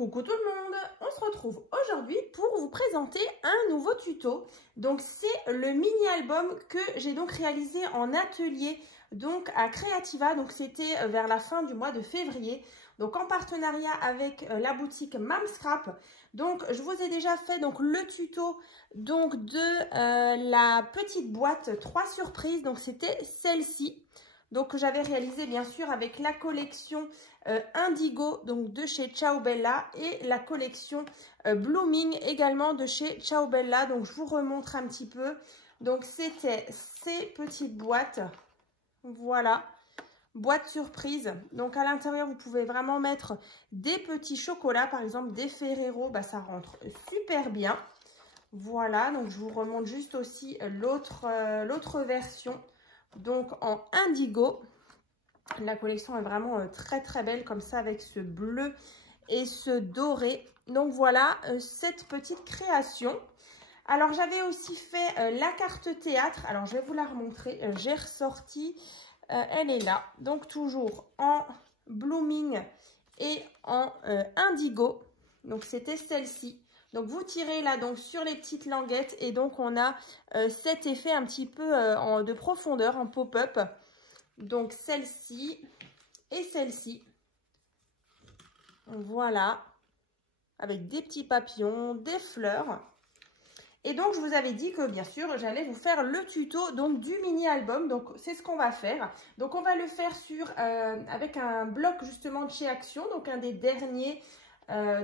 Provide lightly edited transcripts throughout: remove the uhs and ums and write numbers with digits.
Coucou tout le monde, on se retrouve aujourd'hui pour vous présenter un nouveau tuto. Donc c'est le mini album que j'ai donc réalisé en atelier donc à Creativa. Donc c'était vers la fin du mois de février. Donc en partenariat avec la boutique Mamscrap. Donc je vous ai déjà fait donc le tuto donc de la petite boîte 3 surprises. Donc c'était celle-ci. Donc j'avais réalisé bien sûr avec la collection Indigo donc de chez Ciao Bella et la collection Blooming également de chez Ciao Bella. Donc je vous remontre un petit peu. Donc c'était ces petites boîtes. Voilà, boîte surprise. Donc à l'intérieur vous pouvez vraiment mettre des petits chocolats, par exemple des Ferrero, bah, ça rentre super bien. Voilà, donc je vous remonte juste aussi l'autre version. Donc en indigo, la collection est vraiment très très belle comme ça avec ce bleu et ce doré. Donc voilà cette petite création. Alors j'avais aussi fait la carte théâtre. Alors je vais vous la remontrer. J'ai ressorti, elle est là. Donc toujours en blooming et en indigo. Donc c'était celle-ci. Donc vous tirez là donc sur les petites languettes et donc on a cet effet un petit peu de profondeur en pop-up. Donc celle-ci et celle-ci. Voilà. Avec des petits papillons, des fleurs. Et donc je vous avais dit que bien sûr j'allais vous faire le tuto donc du mini album. Donc c'est ce qu'on va faire. Donc on va le faire avec un bloc justement de chez Action. Donc un des derniers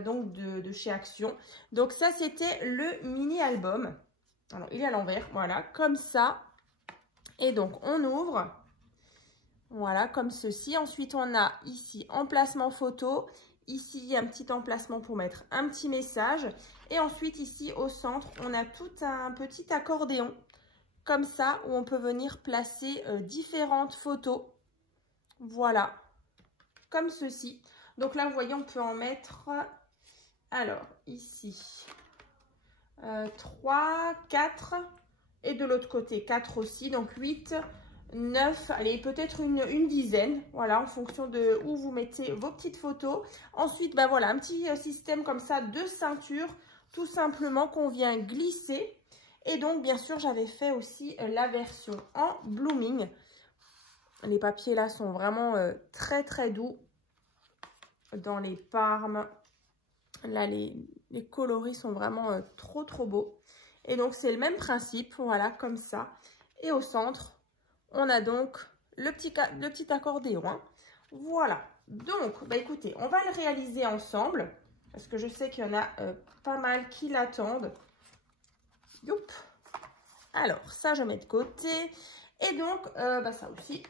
donc de chez Action. Donc ça c'était le mini album. Alors il est à l'envers, voilà, comme ça. Et donc on ouvre, voilà, comme ceci. Ensuite on a ici emplacement photo, ici un petit emplacement pour mettre un petit message. Et ensuite ici au centre on a tout un petit accordéon, comme ça, où on peut venir placer différentes photos. Voilà, comme ceci. Donc là, vous voyez, on peut en mettre, alors ici, 3, 4, et de l'autre côté, 4 aussi. Donc 8, 9, allez, peut-être une dizaine. Voilà, en fonction de où vous mettez vos petites photos. Ensuite, ben voilà, un petit système comme ça de ceinture, tout simplement, qu'on vient glisser. Et donc, bien sûr, j'avais fait aussi la version en blooming. Les papiers là sont vraiment très, très doux. Dans les parmes, là les coloris sont vraiment trop trop beaux. Et donc c'est le même principe, voilà, comme ça. Et au centre on a donc le petit accordéon, hein. Voilà, donc bah écoutez, on va le réaliser ensemble parce que je sais qu'il y en a pas mal qui l'attendent. Youp. Alors ça je mets de côté. Et donc bah ça aussi.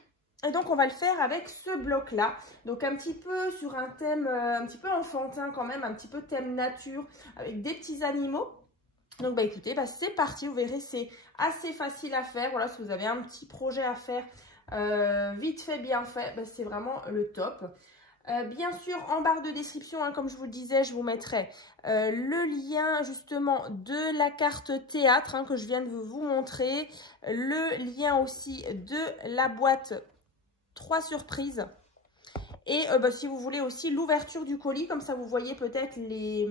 Et donc, on va le faire avec ce bloc-là. Donc, un petit peu sur un thème un petit peu enfantin quand même, un petit peu thème nature, avec des petits animaux. Donc, bah écoutez, bah, c'est parti. Vous verrez, c'est assez facile à faire. Voilà, si vous avez un petit projet à faire vite fait, bien fait, bah, c'est vraiment le top. Bien sûr, en barre de description, hein, comme je vous le disais, je vous mettrai le lien justement de la carte théâtre hein, que je viens de vous montrer. Le lien aussi de la boîte 3 surprises. Et bah, si vous voulez aussi l'ouverture du colis, comme ça vous voyez peut-être les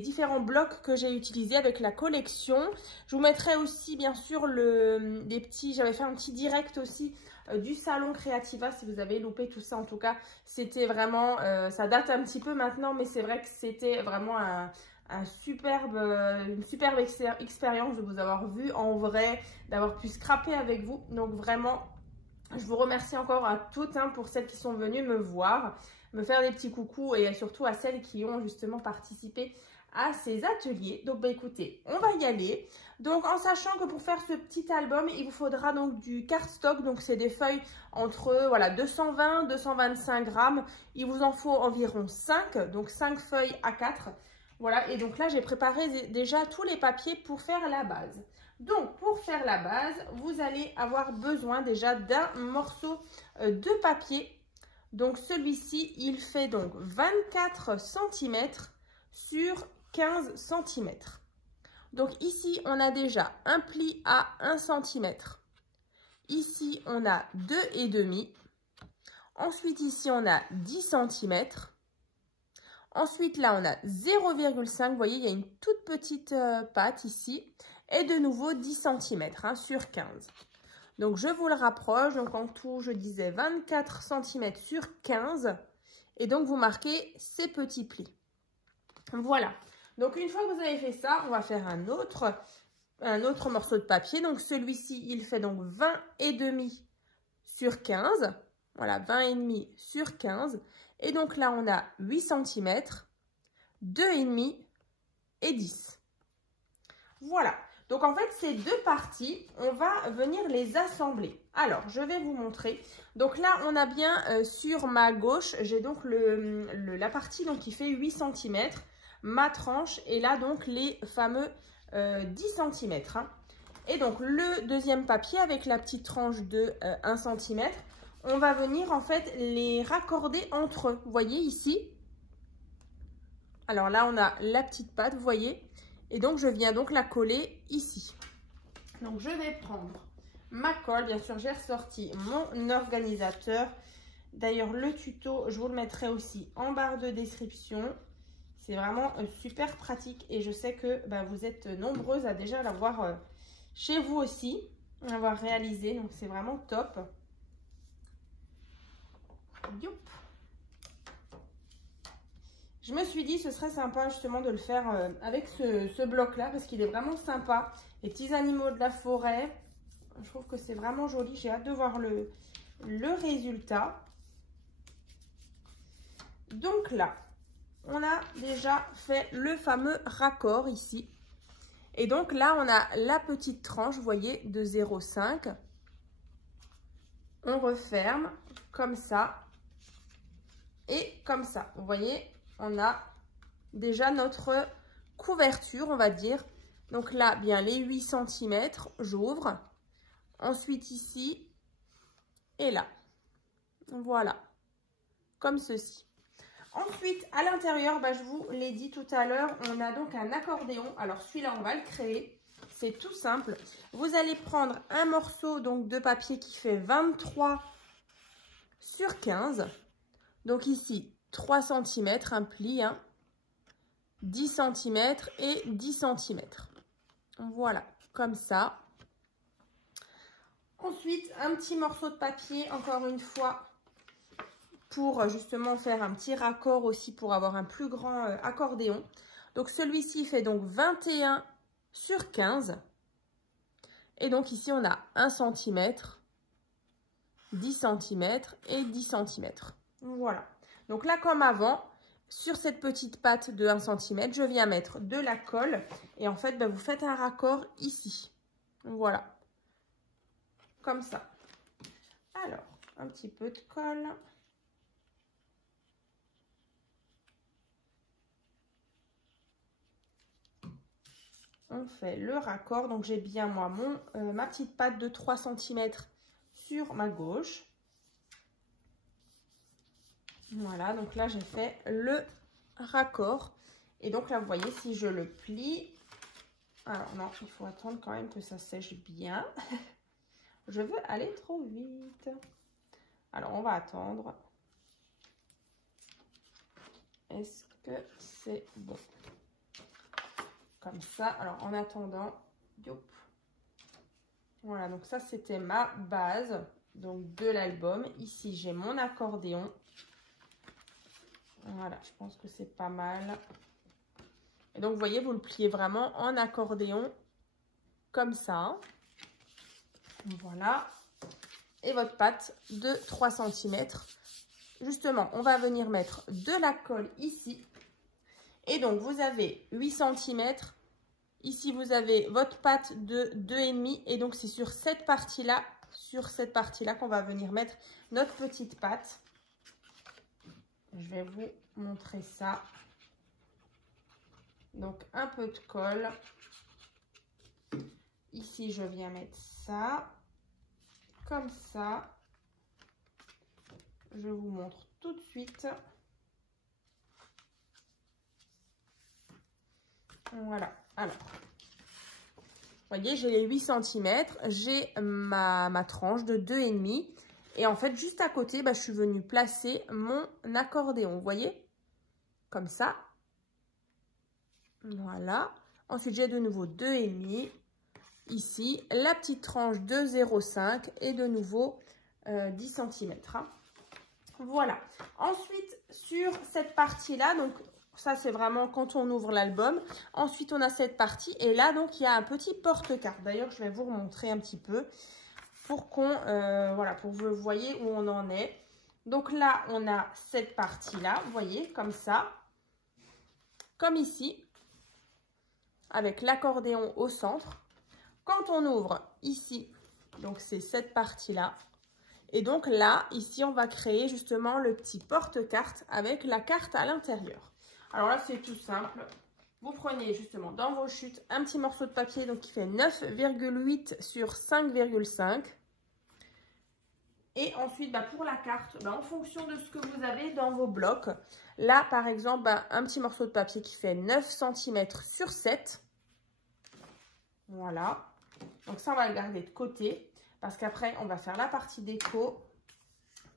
différents blocs que j'ai utilisés avec la collection. Je vous mettrai aussi bien sûr j'avais fait un petit direct aussi du salon Creativa si vous avez loupé tout ça. En tout cas c'était vraiment, ça date un petit peu maintenant, mais c'est vrai que c'était vraiment une superbe expérience de vous avoir vu en vrai, d'avoir pu scraper avec vous. Donc vraiment, je vous remercie encore à toutes hein, pour celles qui sont venues me voir, me faire des petits coucous et surtout à celles qui ont justement participé à ces ateliers. Donc bah écoutez, on va y aller. Donc en sachant que pour faire ce petit album, il vous faudra donc du cardstock. Donc c'est des feuilles entre voilà 220 225 grammes. Il vous en faut environ 5, donc 5 feuilles A4. Voilà, et donc là j'ai préparé déjà tous les papiers pour faire la base. Donc, pour faire la base, vous allez avoir besoin déjà d'un morceau de papier. Donc, celui-ci, il fait donc 24 cm sur 15 cm. Donc, ici, on a déjà un pli à 1 cm. Ici, on a 2,5. Ensuite, ici, on a 10 cm. Ensuite, là, on a 0,5. Vous voyez, il y a une toute petite patte ici. Et de nouveau 10 cm hein, sur 15. Donc, je vous le rapproche. Donc, en tout, je disais 24 cm sur 15. Et donc, vous marquez ces petits plis. Voilà. Donc, une fois que vous avez fait ça, on va faire un autre morceau de papier. Donc, celui-ci, il fait donc 20,5 sur 15. Voilà, 20,5 sur 15. Et donc, là, on a 8 cm, 2,5 et 10. Voilà. Donc, en fait, ces deux parties, on va venir les assembler. Alors, je vais vous montrer. Donc là, on a bien sur ma gauche, j'ai donc la partie donc, qui fait 8 cm, ma tranche, et là, donc, les fameux 10 cm. Hein. Et donc, le deuxième papier avec la petite tranche de 1 cm, on va venir, en fait, les raccorder entre eux. Vous voyez ici? Alors là, on a la petite patte, vous voyez? Et donc, je viens donc la coller ici. Donc, je vais prendre ma colle. Bien sûr, j'ai ressorti mon organisateur. D'ailleurs, le tuto, je vous le mettrai aussi en barre de description. C'est vraiment super pratique. Et je sais que vous êtes nombreuses à déjà l'avoir chez vous aussi, à l'avoir réalisé. Donc, c'est vraiment top. Youp. Je me suis dit ce serait sympa justement de le faire avec ce bloc-là parce qu'il est vraiment sympa. Les petits animaux de la forêt, je trouve que c'est vraiment joli. J'ai hâte de voir le résultat. Donc là, on a déjà fait le fameux raccord ici. Et donc là, on a la petite tranche, vous voyez, de 0,5. On referme comme ça et comme ça. Vous voyez, on a déjà notre couverture, on va dire. Donc là, bien les 8 cm, j'ouvre. Ensuite ici et là. Voilà, comme ceci. Ensuite, à l'intérieur, je vous l'ai dit tout à l'heure, on a donc un accordéon. Alors celui-là, on va le créer. C'est tout simple. Vous allez prendre un morceau donc, de papier qui fait 23 sur 15. Donc ici, 3 cm, un pli, hein, 10 cm et 10 cm. Voilà, comme ça. Ensuite, un petit morceau de papier, encore une fois, pour justement faire un petit raccord aussi pour avoir un plus grand accordéon. Donc celui-ci fait donc 21 sur 15. Et donc ici, on a 1 cm, 10 cm et 10 cm. Voilà. Donc là, comme avant, sur cette petite patte de 1 cm, je viens mettre de la colle. Et en fait, vous faites un raccord ici. Voilà. Comme ça. Alors, un petit peu de colle. On fait le raccord. Donc, j'ai bien, moi, ma petite patte de 3 cm sur ma gauche. Voilà, donc là, j'ai fait le raccord. Et donc là, vous voyez, si je le plie... Alors, non, il faut attendre quand même que ça sèche bien. Je veux aller trop vite. Alors, on va attendre. Est-ce que c'est bon? Comme ça. Alors, en attendant, youp. Voilà, donc ça, c'était ma base donc de l'album. Ici, j'ai mon accordéon. Voilà, je pense que c'est pas mal. Et donc, vous voyez, vous le pliez vraiment en accordéon comme ça. Voilà. Et votre patte de 3 cm. Justement, on va venir mettre de la colle ici. Et donc, vous avez 8 cm. Ici, vous avez votre patte de 2,5. Et donc, c'est sur cette partie-là, qu'on va venir mettre notre petite patte. Je vais vous montrer ça. Donc, un peu de colle. Ici, je viens mettre ça. Comme ça. Je vous montre tout de suite. Voilà. Alors, vous voyez, j'ai les 8 cm. J'ai ma tranche de 2,5. Et en fait, juste à côté, je suis venue placer mon accordéon. Vous voyez? comme ça. Voilà. Ensuite, j'ai de nouveau 2,5. Ici, la petite tranche de 0,5 et de nouveau 10 cm. Hein. Voilà. Ensuite, sur cette partie-là, donc ça, c'est vraiment quand on ouvre l'album. Ensuite, on a cette partie. Et là, donc, il y a un petit porte-carte. D'ailleurs, je vais vous remontrer un petit peu pour qu'on, voilà, pour que vous voyez où on en est. Donc là, on a cette partie-là, vous voyez, comme ça. Comme ici, avec l'accordéon au centre. Quand on ouvre ici, donc c'est cette partie-là. Et donc là, ici, on va créer justement le petit porte-carte avec la carte à l'intérieur. Alors là, c'est tout simple. Vous prenez justement dans vos chutes un petit morceau de papier donc qui fait 9,8 sur 5,5. Et ensuite, pour la carte, en fonction de ce que vous avez dans vos blocs, là, par exemple, un petit morceau de papier qui fait 9 cm sur 7. Voilà. Donc ça, on va le garder de côté parce qu'après, on va faire la partie déco.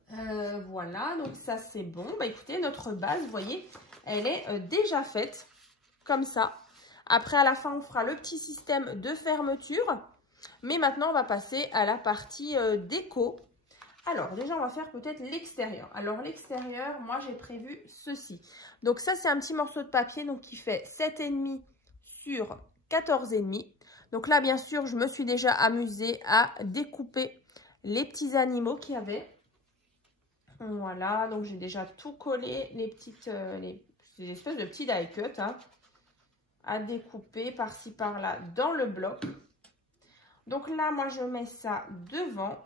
Voilà, donc ça, c'est bon. Écoutez, notre base, vous voyez, elle est déjà faite comme ça. Après, à la fin, on fera le petit système de fermeture. Mais maintenant, on va passer à la partie déco. Alors, déjà, on va faire peut-être l'extérieur. Alors, l'extérieur, moi, j'ai prévu ceci. Donc, ça, c'est un petit morceau de papier donc, qui fait 7,5 sur 14,5. Donc là, bien sûr, je me suis déjà amusée à découper les petits animaux qu'il y avait. Voilà, donc j'ai déjà tout collé, les espèces de petits die cut hein, à découper par-ci, par-là dans le bloc. Donc là, moi, je mets ça devant.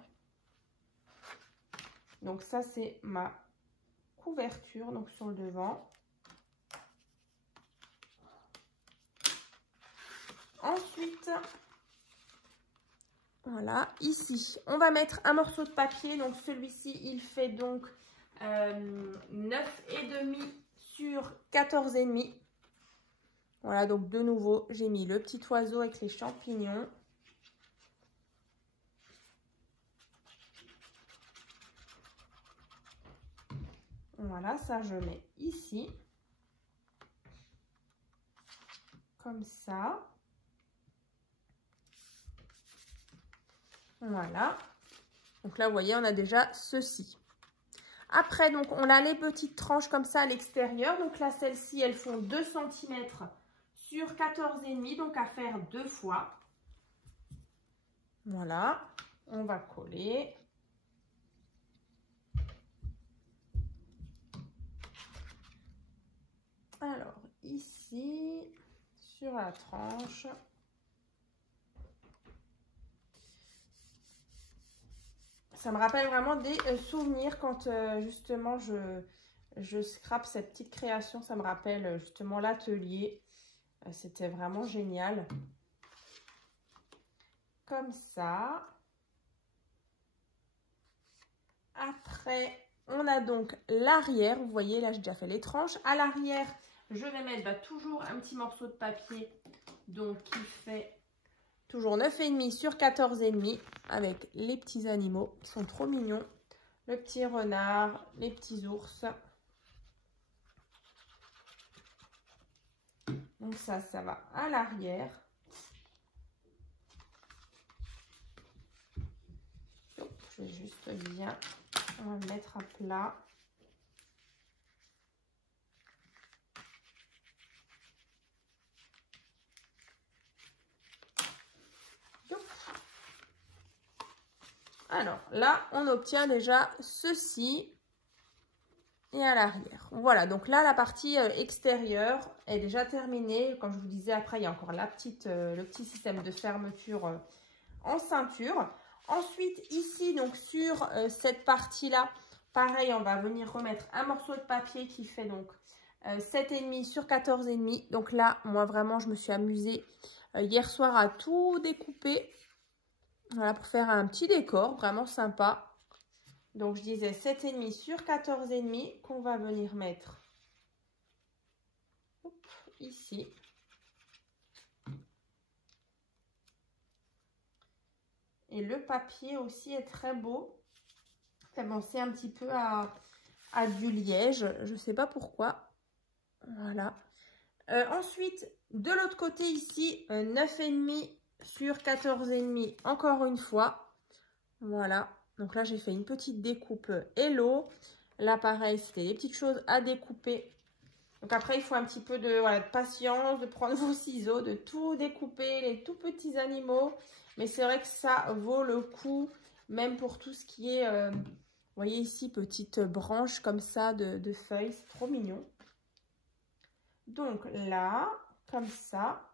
Donc ça, c'est ma couverture, donc sur le devant. Ensuite, voilà, ici, on va mettre un morceau de papier. Donc celui-ci, il fait donc 9,5 sur 14,5. Voilà, donc de nouveau, j'ai mis le petit oiseau avec les champignons. Voilà, ça je mets ici. Comme ça. Voilà. Donc là, vous voyez, on a déjà ceci. Après, donc, on a les petites tranches comme ça à l'extérieur. Donc là, celles-ci, elles font 2 cm sur 14,5. Donc à faire 2 fois. Voilà. On va coller. Alors, ici, sur la tranche. Ça me rappelle vraiment des souvenirs quand justement je scrape cette petite création. Ça me rappelle justement l'atelier. C'était vraiment génial. Comme ça. Après, on a donc l'arrière. Vous voyez, là, j'ai déjà fait les tranches. À l'arrière, je vais mettre toujours un petit morceau de papier. Donc, qui fait toujours 9,5 sur 14,5 avec les petits animaux qui sont trop mignons. Le petit renard, les petits ours. Donc ça va à l'arrière. Je vais juste bien, on va le mettre à plat. Alors là, on obtient déjà ceci et à l'arrière. Voilà, donc là, la partie extérieure est déjà terminée. Comme je vous disais, après, il y a encore le petit système de fermeture en ceinture. Ensuite, ici, donc sur cette partie-là, pareil, on va venir remettre un morceau de papier qui fait donc 7,5 sur 14,5. Donc là, moi, vraiment, je me suis amusée hier soir à tout découper. Voilà, pour faire un petit décor vraiment sympa. Donc, je disais 7,5 sur 14,5 qu'on va venir mettre ici. Et le papier aussi est très beau. Ça fait penser un petit peu à du liège. Je ne sais pas pourquoi. Voilà. Ensuite, de l'autre côté ici, 9,5 sur 14,5, encore une fois. Voilà. Donc là, j'ai fait une petite découpe Hello. Là, pareil, c'était des petites choses à découper. Donc après, il faut un petit peu de, voilà, de patience, de prendre vos ciseaux, de tout découper, les tout petits animaux. Mais c'est vrai que ça vaut le coup, même pour tout ce qui est, vous voyez ici, petite branche comme ça de feuilles. C'est trop mignon. Donc là, comme ça.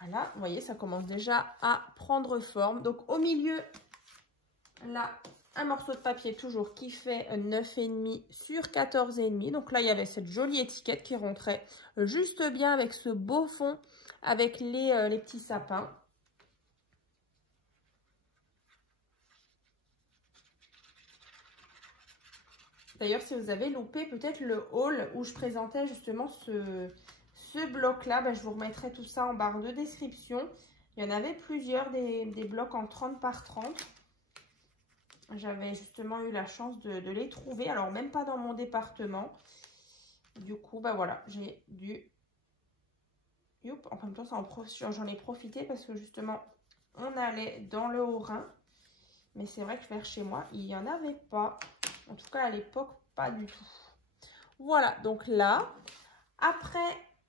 Voilà, vous voyez, ça commence déjà à prendre forme. Donc au milieu, là, un morceau de papier toujours qui fait 9,5 sur 14,5. Donc là, il y avait cette jolie étiquette qui rentrait juste bien avec ce beau fond, avec les petits sapins. D'ailleurs, si vous avez loupé peut-être le haul où je présentais justement ce bloc-là, ben, je vous remettrai tout ça en barre de description. Il y en avait plusieurs, des blocs en 30 par 30. J'avais justement eu la chance de les trouver, alors même pas dans mon département. Du coup, ben voilà, j'ai dû... Youp, en même temps, j'en ai profité parce que justement, on allait dans le Haut-Rhin. Mais c'est vrai que vers chez moi, il n'y en avait pas. En tout cas, à l'époque, pas du tout. Voilà, donc là, après,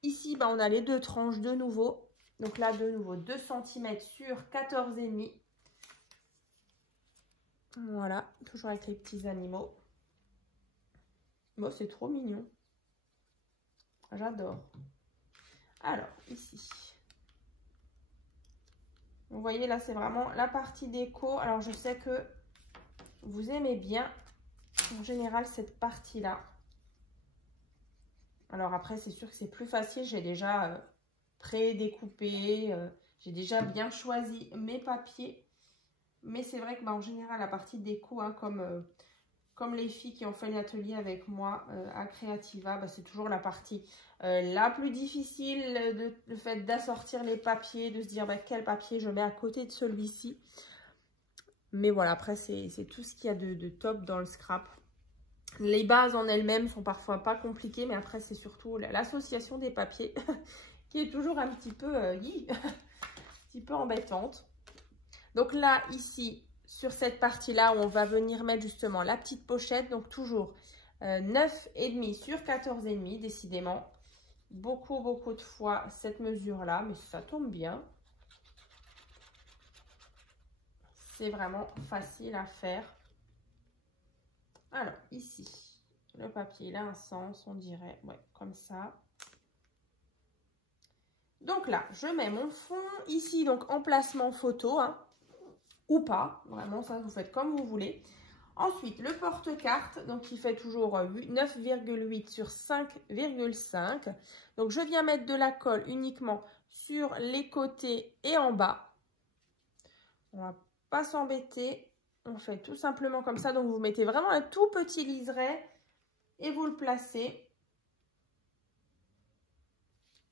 ici, ben, on a les deux tranches de nouveau. Donc là, de nouveau, 2 cm sur 14,5. Voilà, toujours avec les petits animaux. Bon, c'est trop mignon. J'adore. Alors, ici. Vous voyez, là, c'est vraiment la partie déco. Alors, je sais que vous aimez bien, en général, cette partie-là. Alors, après, c'est sûr que c'est plus facile. J'ai déjà pré-découpé. J'ai déjà bien choisi mes papiers. Mais c'est vrai que, bah, en général, la partie déco, hein, comme les filles qui ont fait l'atelier avec moi à Creativa, bah, c'est toujours la partie la plus difficile, le fait d'assortir les papiers, de se dire bah, quel papier je mets à côté de celui-ci. Mais voilà, après, c'est tout ce qu'il y a de top dans le scrap. Les bases en elles-mêmes sont parfois pas compliquées, mais après, c'est surtout l'association des papiers qui est toujours un petit peu, un petit peu embêtante. Donc là, ici, sur cette partie-là, on va venir mettre justement la petite pochette. Donc toujours 9,5 sur 14,5, décidément. Beaucoup de fois cette mesure-là, mais ça tombe bien. C'est vraiment facile à faire. Alors, ici, le papier, il a un sens, on dirait, ouais, comme ça. Donc là, je mets mon fond. Ici, donc, emplacement photo, hein, ou pas. Vraiment, ça, vous faites comme vous voulez. Ensuite, le porte-carte, donc il fait toujours 9,8 sur 5,5. Donc, je viens mettre de la colle uniquement sur les côtés et en bas. On va pas s'embêter. On fait tout simplement comme ça. Donc, vous mettez vraiment un tout petit liseré et vous le placez.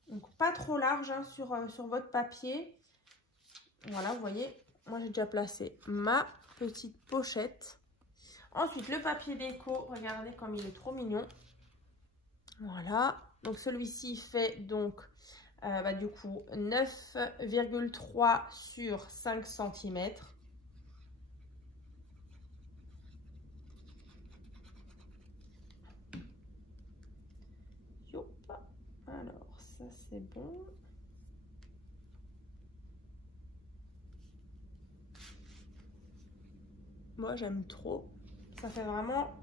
Donc, pas trop large hein, sur votre papier. Voilà, vous voyez, moi, j'ai déjà placé ma petite pochette. Ensuite, le papier déco, regardez comme il est trop mignon. Voilà, donc celui-ci fait donc du coup 9,3 sur 5 cm. Alors, ça c'est bon. Moi, j'aime trop. Ça fait vraiment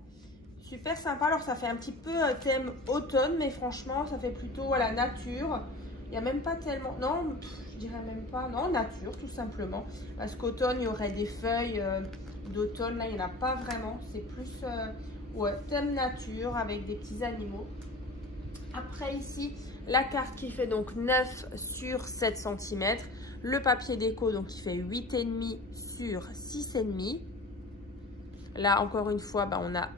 super sympa. Alors, ça fait un petit peu thème automne, mais franchement, ça fait plutôt la nature. Il n'y a même pas tellement... Non, je dirais même pas... Non, nature, tout simplement. Parce qu'automne, il y aurait des feuilles d'automne. Là, il n'y en a pas vraiment. C'est plus ouais, thème nature avec des petits animaux. Après, ici, la carte qui fait donc 9 sur 7 cm. Le papier déco, donc, qui fait 8,5 sur 6,5. Là, encore une fois, bah, on a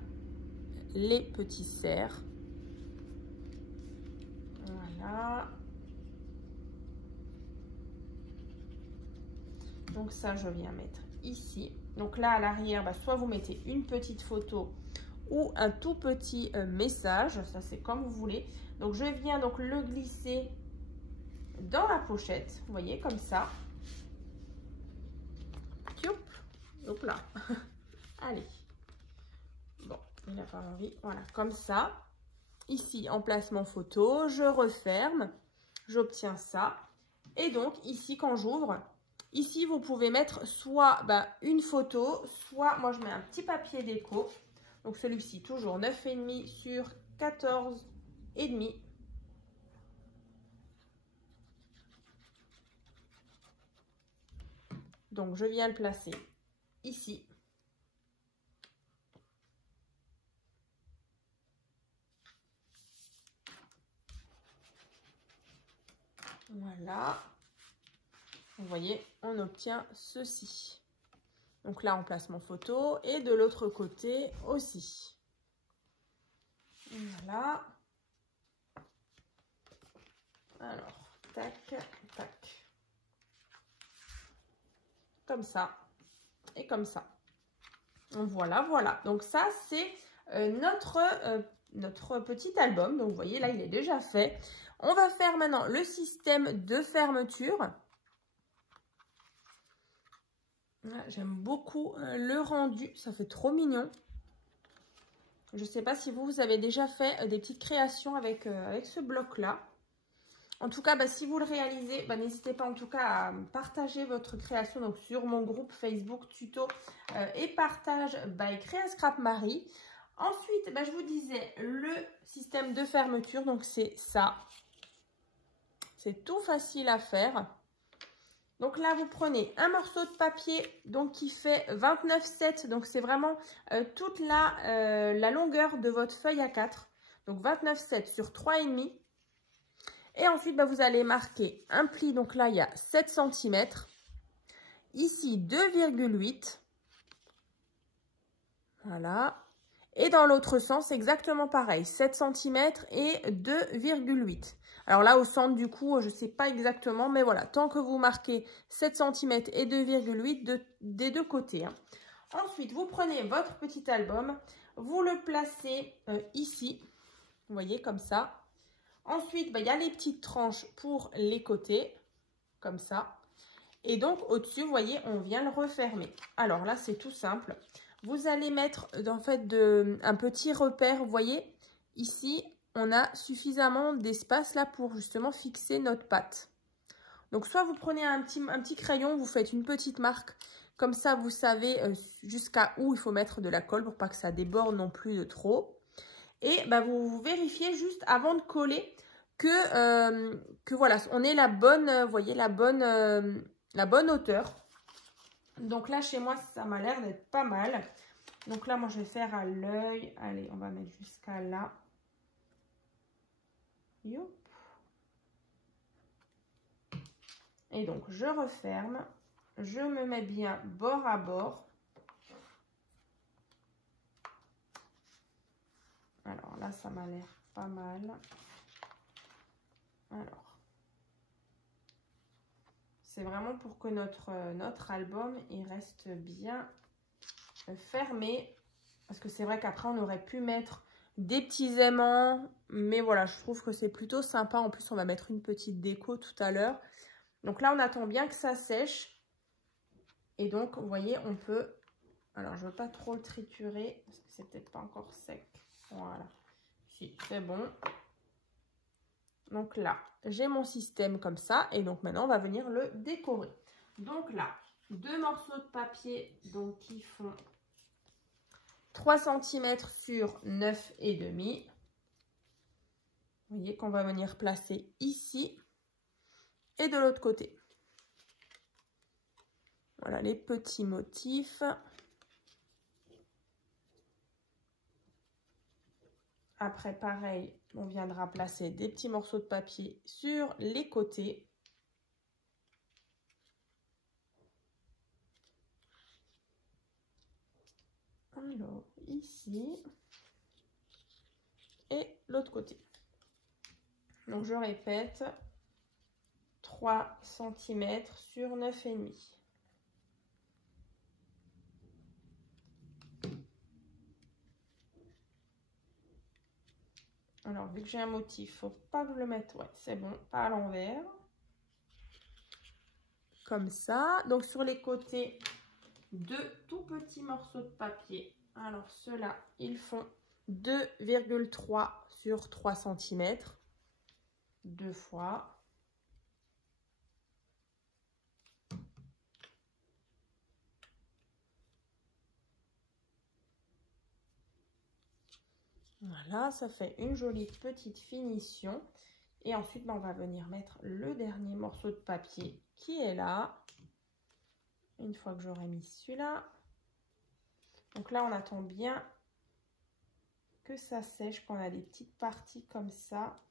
les petits cerfs. Voilà. Donc ça, je viens mettre ici. Donc là, à l'arrière, bah, soit vous mettez une petite photo ou un tout petit message. Ça, c'est comme vous voulez. Donc, je viens donc le glisser dans la pochette. Vous voyez, comme ça. Hop là. Allez. Bon, il n'a pas envie. Voilà, comme ça. Ici, emplacement photo. Je referme. J'obtiens ça. Et donc, ici, quand j'ouvre, ici, vous pouvez mettre soit une photo, soit, moi, je mets un petit papier déco. Donc, celui-ci, toujours 9,5 sur 14,5. Donc, je viens le placer ici. Voilà. Vous voyez, on obtient ceci. Donc là, emplacement photo. Et de l'autre côté aussi. Voilà. Alors, tac, tac. Comme ça. Et comme ça. Donc voilà, voilà. Donc ça, c'est notre petit album. Donc vous voyez, là, il est déjà fait. On va faire maintenant le système de fermeture. J'aime beaucoup le rendu. Ça fait trop mignon. Je ne sais pas si vous avez déjà fait des petites créations avec ce bloc-là. En tout cas, si vous le réalisez, n'hésitez pas en tout cas à partager votre création donc, sur mon groupe Facebook tuto et partage by Créa Scrap Marie. Ensuite, je vous disais le système de fermeture. Donc, c'est ça. C'est tout facile à faire. Donc là, vous prenez un morceau de papier donc qui fait 29,7. Donc, c'est vraiment toute la longueur de votre feuille A4. Donc, 29,7 sur 3,5. Et ensuite, vous allez marquer un pli. Donc là, il y a 7 cm. Ici, 2,8. Voilà. Et dans l'autre sens, exactement pareil. 7 cm et 2,8. Alors là, au centre, du coup, je ne sais pas exactement. Mais voilà, tant que vous marquez 7 cm et 2,8 des deux côtés. Hein. Ensuite, vous prenez votre petit album. Vous le placez ici. Vous voyez, comme ça. Ensuite, il y a les petites tranches pour les côtés, comme ça. Et donc, au-dessus, vous voyez, on vient le refermer. Alors là, c'est tout simple. Vous allez mettre, en fait, un petit repère. Vous voyez, ici, on a suffisamment d'espace là pour justement fixer notre patte. Donc, soit vous prenez un petit crayon, vous faites une petite marque. Comme ça, vous savez jusqu'à où il faut mettre de la colle pour pas que ça déborde non plus de trop. Et vous vérifiez juste avant de coller que voilà, on ait la bonne, voyez, la bonne hauteur. Donc là, chez moi, ça m'a l'air d'être pas mal. Donc là, moi, je vais faire à l'œil. Allez, on va mettre jusqu'à là. Youp. Et donc, je referme. Je me mets bien bord à bord. Alors là, ça m'a l'air pas mal. Alors, c'est vraiment pour que notre album, il reste bien fermé. Parce que c'est vrai qu'après, on aurait pu mettre des petits aimants. Mais voilà, je trouve que c'est plutôt sympa. En plus, on va mettre une petite déco tout à l'heure. Donc là, on attend bien que ça sèche. Et donc, vous voyez, on peut... Alors, je ne veux pas trop le triturer. Parce que c'est peut-être pas encore sec. Voilà. Si, c'est bon. Donc là, j'ai mon système comme ça. Et donc maintenant, on va venir le décorer. Donc là, 2 morceaux de papier donc, qui font 3 cm sur 9,5. Vous voyez qu'on va venir placer ici. Et de l'autre côté. Voilà les petits motifs. Après, pareil, on viendra placer des petits morceaux de papier sur les côtés. Alors, ici. Et l'autre côté. Donc, je répète, 3 cm sur 9,5. Alors, vu que j'ai un motif, faut pas que je le mette, ouais, c'est bon, pas à l'envers. Comme ça. Donc, sur les côtés, 2 tout petits morceaux de papier. Alors, ceux-là, ils font 2,3 sur 3 cm. 2 fois. Voilà, ça fait une jolie petite finition. Et ensuite, on va venir mettre le dernier morceau de papier qui est là. Une fois que j'aurai mis celui-là. Donc là, on attend bien que ça sèche, qu'on a des petites parties comme ça.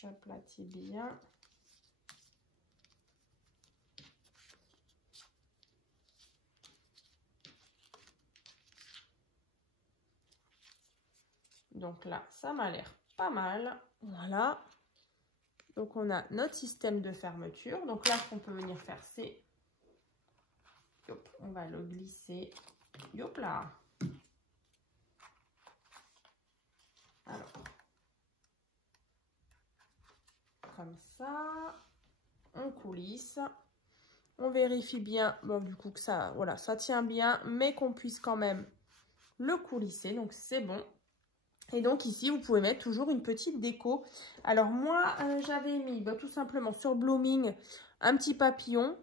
J'aplatis bien. Donc là, ça m'a l'air pas mal. Voilà. Donc on a notre système de fermeture. Donc là, ce qu'on peut venir faire, c'est... On va le glisser. Hop là. Alors. Comme ça. On coulisse. On vérifie bien, bon, du coup, que ça, voilà, ça tient bien, mais qu'on puisse quand même le coulisser. Donc, c'est bon. Et donc, ici, vous pouvez mettre toujours une petite déco. Alors, moi, j'avais mis tout simplement sur Blooming un petit papillon.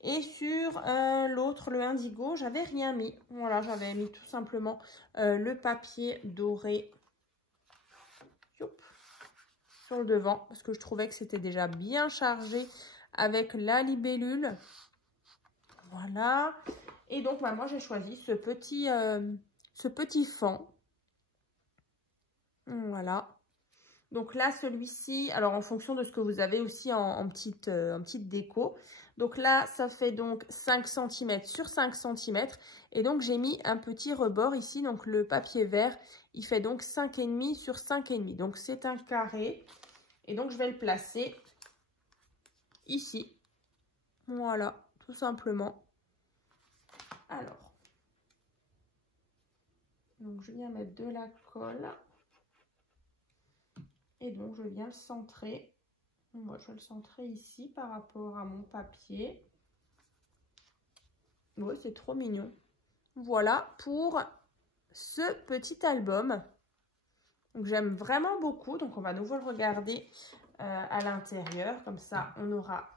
Et sur l'autre, le indigo, j'avais rien mis. Voilà, j'avais mis tout simplement le papier doré sur le devant. Parce que je trouvais que c'était déjà bien chargé avec la libellule. Voilà. Et donc, moi, j'ai choisi ce petit fond. Voilà. Donc là, celui-ci, alors en fonction de ce que vous avez aussi en petite déco. Donc là, ça fait donc 5 cm sur 5 cm. Et donc, j'ai mis un petit rebord ici. Donc, le papier vert, il fait donc 5,5 sur 5,5. Donc, c'est un carré. Et donc, je vais le placer ici. Voilà, tout simplement. Alors, donc je viens mettre de la colle. Et donc, je viens le centrer. Moi, je vais le centrer ici par rapport à mon papier. Ouais, c'est trop mignon. Voilà pour ce petit album. Donc, j'aime vraiment beaucoup. Donc, on va nouveau le regarder à l'intérieur. Comme ça, on aura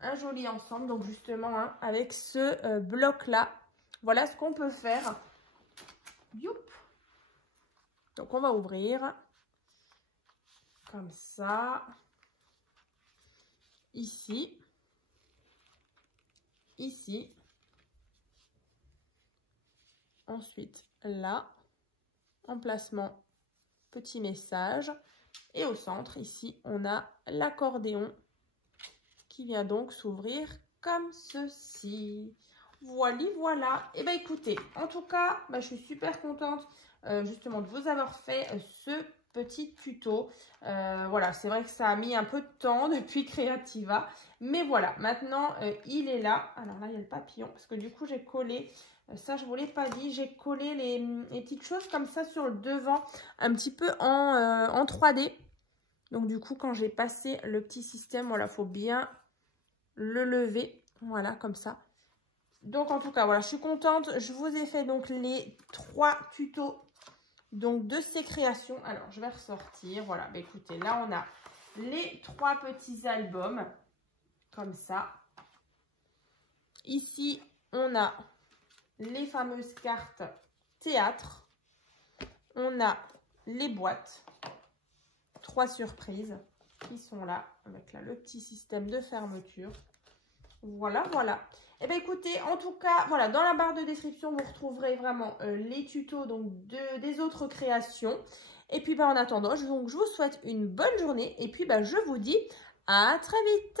un joli ensemble. Donc, justement, hein, avec ce bloc-là, voilà ce qu'on peut faire. Youp. Donc, on va ouvrir. Comme ça. Ici. Ici. Ensuite, là. Emplacement, petit message. Et au centre, ici, on a l'accordéon qui vient donc s'ouvrir comme ceci. Voilà. Et bien, écoutez, en tout cas, je suis super contente justement de vous avoir fait ce petit tuto. Voilà, c'est vrai que ça a mis un peu de temps depuis Creativa. Mais voilà, maintenant, il est là. Alors là, il y a le papillon parce que du coup, j'ai collé... Ça, je ne vous l'ai pas dit, j'ai collé les petites choses comme ça sur le devant, un petit peu en 3D. Donc, du coup, quand j'ai passé le petit système, voilà, il faut bien le lever. Voilà, comme ça. Donc, en tout cas, voilà, je suis contente. Je vous ai fait donc les 3 tutos donc, de ces créations. Alors, je vais ressortir. Voilà, bah, écoutez, là, on a les 3 petits albums, comme ça. Ici, on a... les fameuses cartes théâtre. On a les boîtes. 3 surprises qui sont là. Avec là le petit système de fermeture. Voilà. Et bien écoutez, en tout cas, voilà, dans la barre de description, vous retrouverez vraiment les tutos donc des autres créations. Et puis en attendant, je vous souhaite une bonne journée. Et puis je vous dis à très vite.